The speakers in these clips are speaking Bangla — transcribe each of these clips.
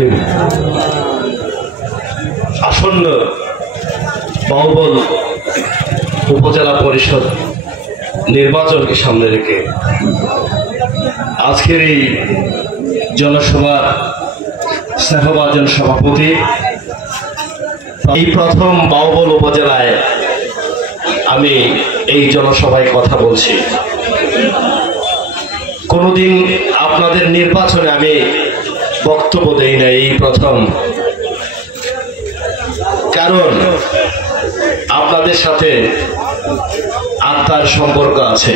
রহিম। আসন্ন বাউবল উপজেলা পরিষদ নির্বাচনকে সামনে রেখে আজকের এই জনসভার স্নেহভাজন সভাপতি, এই প্রথম বাউবল উপজেলায় আমি এই জনসভায় কথা বলছি। কোনোদিন আপনাদের নির্বাচনে আমি বক্তব্য দেই না, এই প্রথম। কারণ আপনাদের সাথে আত্মার সম্পর্ক আছে।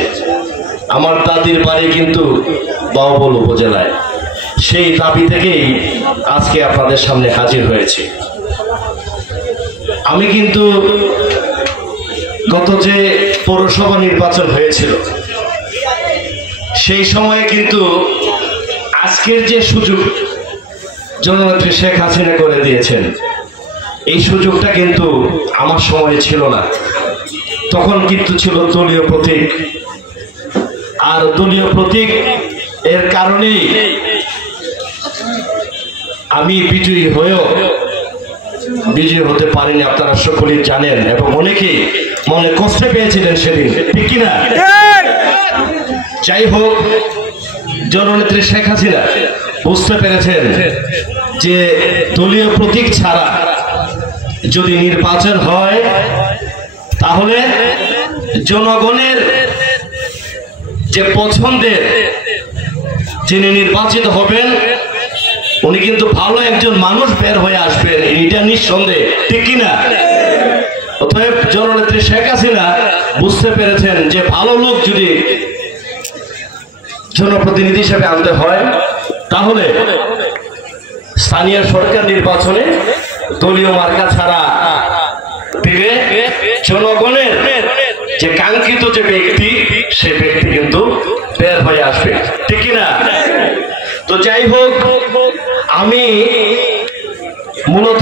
আমার দাদির বাড়ি কিন্তু বাউবল উপজেলায়। সেই দাবি থেকেই আজকে আপনাদের সামনে হাজির হয়েছি। আমি কিন্তু গত যে পৌরসভা নির্বাচন হয়েছিল সেই সময়ে কিন্তু আজকের যে সুযোগ জননেত্রী শেখ হাসিনা করে দিয়েছেন, এই সুযোগটা কিন্তু আমার সময়ে ছিল না। তখন কিন্তু ছিল দলীয় প্রতীক, আর দলীয় প্রতীক এর কারণেই আমি বিজয়ী হতে পারিনি। আপনারা সকলেই জানেন এবং অনেকেই মনে কষ্ট পেয়েছিলেন সেদিন, ঠিক কিনা? যাই হোক, জননেত্রী শেখ হাসিনা বুঝতে পেরেছেন যে দলীয় প্রতীক ছাড়া যদি নির্বাচন হয় তাহলে জনগণের যে পছন্দের যিনি নির্বাচিত হবেন উনি কিন্তু ভালো একজন মানুষ বের হয়ে আসবেন, এটা নিঃসন্দেহ, ঠিক কিনা? অতএব জননেত্রী শেখ হাসিনা বুঝতে পেরেছেন যে ভালো লোক যদি জনপ্রতিনিধি হিসেবে আনতে হয় তাহলে স্থানীয় সরকার নির্বাচনে দলীয় মার্কা ছাড়া দিলে জনগণের যে কাঙ্ক্ষিত যে ব্যক্তি, সে ব্যক্তি কিন্তু বের হয়ে আসবে, ঠিক কিনা? তো যাই হোক, আমি মূলত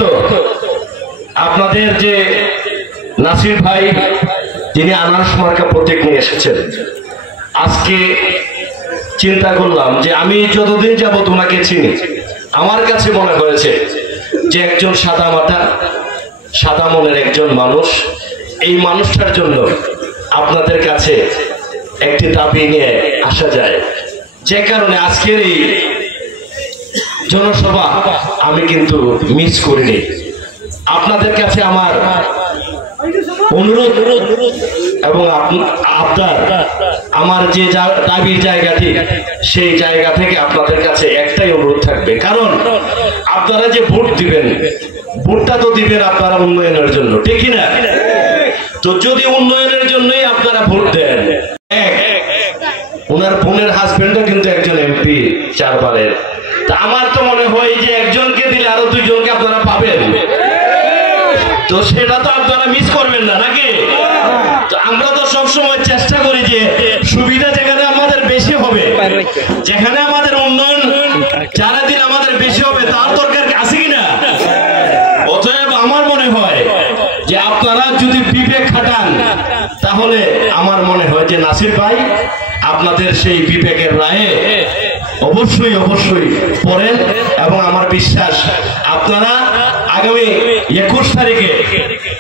আপনাদের যে নাসির ভাই যিনি আনারস মার্কা প্রতীক নিয়ে এসেছেন, আজকে চিন্তা করলাম যে আমি যতদিন যাবত ওনাকে চিনি, আমার কাছে মনে হয়েছে যে একজন সাদা মাথা সাদা মনের একজন মানুষ। এই মানুষটার জন্য আপনাদের কাছে একটি দাবি নিয়ে আসা যায়, যে কারণে আজকের এই জনসভা আমি কিন্তু মিস করিনি। আপনাদের কাছে আমার অনুরোধ এবং আপনার আমার যে দাবির জায়গাটি, সেই জায়গা থেকে আপনাদের কাছে একটাই অনুরোধ থাকবে। কারণ আপনারা যে ভোট দিবেন, ভোটটা তো দিবেন আপনারা উন্নয়নের জন্য, ঠিক না? তো যদি উন্নয়নের জন্যই আপনারা ভোট দেন, ওনার বোনের হাজবেন্ডও কিন্তু একজন এমপি 4 বারের, তা আমার তো মনে হয় যে একজনকে দিলে আরো 2 জনকে আপনারা পাবেন। তো সেটা তো আপনারা মিস করবেন না, নাকি? তো আমরা তো সবসময় চেষ্টা করি যে সুবিধা যেখানে আমাদের বেশি হবে, যেখানে আমাদের উন্নয়ন যারা দিন আমাদের বেশি হবে, তার দরকার আছে কিনা? অতএব আমার মনে হয় যে আপনারা যদি বিবেক খাটান তাহলে আমার মনে হয় যে নাসির ভাই আপনাদের সেই বিবেকের রায়ে অবশ্যই পড়েন, এবং আমার বিশ্বাস আপনারা আগামী 21 তারিখে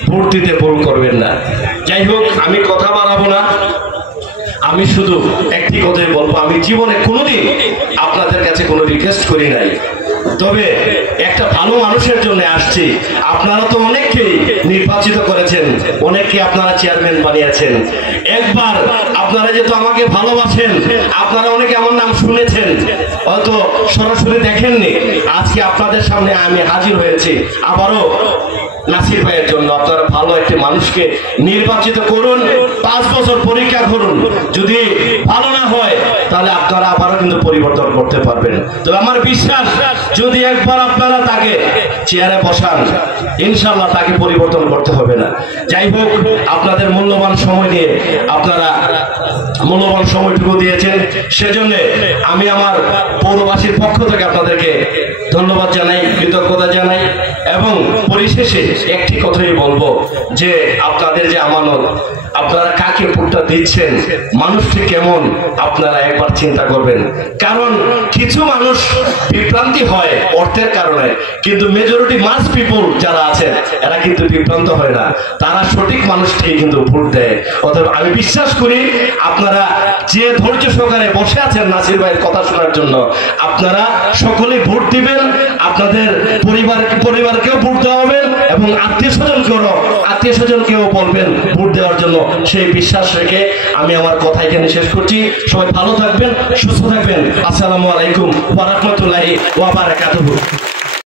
ভোট দিতে ভুল করবেন না। যাই হোক, আমি কথা বাড়াবো না, আমি শুধু একটি কথাই বলবো। আমি জীবনে কোনোদিন আপনাদের কাছে কোনো রিকোয়েস্ট করি নাই, তবে একটা ভালো মানুষের জন্য আসছি। আপনারা তো অনেককেই নির্বাচিত করেছেন, অনেককে আপনারা চেয়ারম্যান বানিয়েছেন। একবার আপনারা যেহেতু আমাকে ভালোবাসেন, আপনারা অনেকে আমার নাম শুনেছেন, হয়তো সরাসরি দেখেননি। আজকে আপনাদের সামনে আমি হাজির হয়েছি আবারও নাসির ভাইয়ের জন্য। আপনারা ভালো একটি মানুষকে নির্বাচিত করুন, 5 বছর পরীক্ষা করুন, যদি ভালো না হয় তাহলে আপনারা আবারও কিন্তু পরিবর্তন করতে পারবেন। তো আমার বিশ্বাস, যদি একবার আপনারা তাকে চেয়ারে বসান, ইনশাআল্লাহ তাকে পরিবর্তন করতে হবে না। যাই হোক, আপনাদের মূল্যবান সময় নিয়ে আপনারা মূল্যবান সময়টুকু দিয়েছেন, সেজন্য আমি আমার পৌরবাসীর পক্ষ থেকে আপনাদেরকে ধন্যবাদ জানাই, কৃতজ্ঞতা জানাই। এবং পরিশেষে একটি কথাই বলবো যে আপনাদের যে আমানত, আপনারা কাকে ভোটটা দিচ্ছেন, মানুষটি কেমন আপনারা একবার চিন্তা করবেন। কারণ কিছু মানুষ বিভ্রান্তি হয় অর্থের কারণে, কিন্তু মেজরিটি মাস পিপল যারা আছেন এরা কিন্তু বিভ্রান্ত হয় না, তারা সঠিক মানুষকে কিন্তু ভোট দেয়। অতএব আমি বিশ্বাস করি আপনারা যে ধৈর্য সহকারে বসে আছেন নাসির ভাইয়ের কথা শোনার জন্য, আপনারা সকলেই ভোট দিবেন, আপনাদের পরিবারকেও ভোট দেওয়াবেন এবং আত্মীয় স্বজনকেও বলবেন ভোট দেওয়ার জন্য। সেই বিশ্বাস রেখে আমি আমার কথা এখানে শেষ করছি। সবাই ভালো থাকবেন, সুস্থ থাকবেন। আসসালামু আলাইকুম ওয়া রাহমাতুল্লাহি ওয়া বারাকাতুহু।